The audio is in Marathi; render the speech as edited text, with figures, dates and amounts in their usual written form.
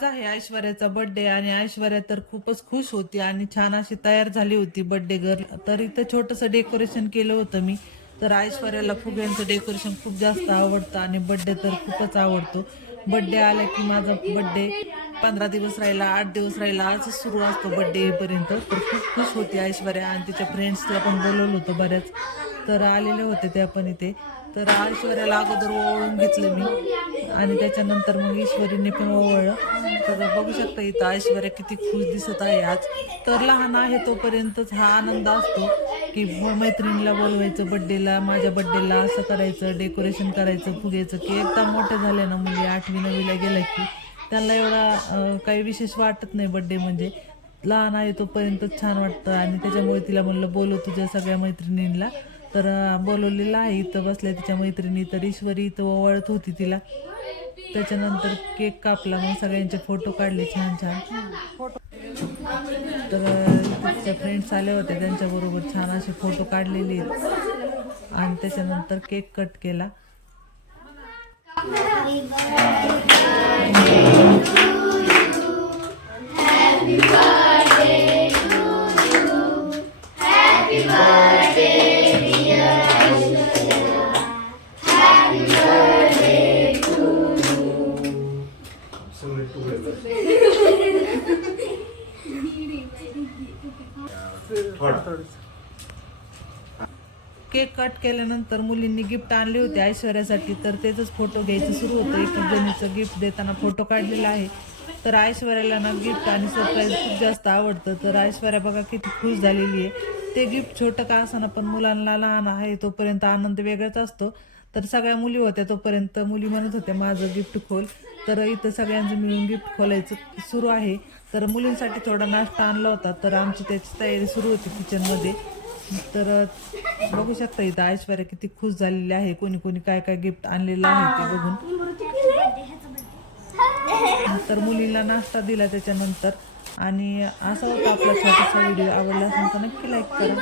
आज आहे ऐश्वर्याचा बर्थडे आणि ऐश्वर्या तर खूपच खुश होती आणि छान अशी तयार झाली होती बर्थडे गर्ल. तर इथं छोटंसं डेकोरेशन केलं होतं मी. तर ऐश्वर्याला फुग्यांचं डेकोरेशन खूप जास्त आवडतं आणि बर्थडे तर खूपच आवडतो. बर्थडे आला की माझा बर्थडे 15 दिवस राहिला, 8 दिवस राहिला, असं सुरू असतो बर्थडे येईपर्यंत. तर खूप खुश होती ऐश्वर्या आणि तिच्या फ्रेंड्सला पण बोलवलं होतं बऱ्याच. तर आलेले होते त्या पण इथे. तर ऐश्वर्याला अगोदर ओवाळून घेतलं मी आणि त्याच्यानंतर मग ईश्वरीने पण ओवाळलं. तर बघू शकता इथं ऐश्वर्या किती खुश दिसत आहे आज. तर लहान आहे तोपर्यंतच हा आनंद असतो की मैत्रिणीला बोलवायचं बड्डेला, माझ्या बड्डेला असं करायचं, डेकोरेशन करायचं फुग्याचं. की एकदा मोठे झाले ना मुली 8वी 9वीला गेल्या की त्यांना एवढा काही विशेष वाटत नाही बड्डे म्हणजे. लहान आहे तोपर्यंतच छान वाटतं आणि त्याच्यामुळे तिला म्हणलं बोलव तुझ्या सगळ्या मैत्रिणींना. तर बोलवलेलं आहे. इथं बसल्या तिच्या मैत्रिणी. तर ईश्वरी इथं ओवाळत होती तिला. त्याच्यानंतर केक कापला, मग सगळ्यांचे फोटो काढले छान छान. तर तिच्या फ्रेंड्स आल्या होत्या, त्यांच्याबरोबर छान असे फोटो काढलेले आहेत आणि त्याच्यानंतर केक कट केला. केक कट केल्यानंतर मुलींनी गिफ्ट आणले होते ऐश्वर्यासाठी. तर त्याचंच फोटो घ्यायचं सुरू होतं. एक जणीचं गिफ्ट देताना फोटो काढलेला आहे. तर ऐश्वर्याला ना गिफ्ट आणि सरप्राईज खूप जास्त आवडतं. तर ऐश्वर्या बघा किती खुश झालेली आहे. ते गिफ्ट छोटं का असताना पण मुलांना लहान आहे तोपर्यंत आनंद वेगळाच असतो. तर सगळ्या मुली होत्या तोपर्यंत मुली म्हणत होत्या माझं गिफ्ट खोल. तर इथं सगळ्यांचं मिळून गिफ्ट खोलायचं सुरू आहे. तर मुलींसाठी थोडा नाश्ता आणला होता. तर आमची त्याची तयारी सुरू होती किचनमध्ये. तर बघू शकता इथं ऐश्वर्या किती खुश झालेली आहे. कोणी कोणी काय काय गिफ्ट आणलेलं आहे ते बघून. तर मुलीला नाश्ता दिला त्याच्यानंतर. आणि असा होता आपला छोटासा व्हिडिओ. आवडला असेल तर नक्की लाईक करा.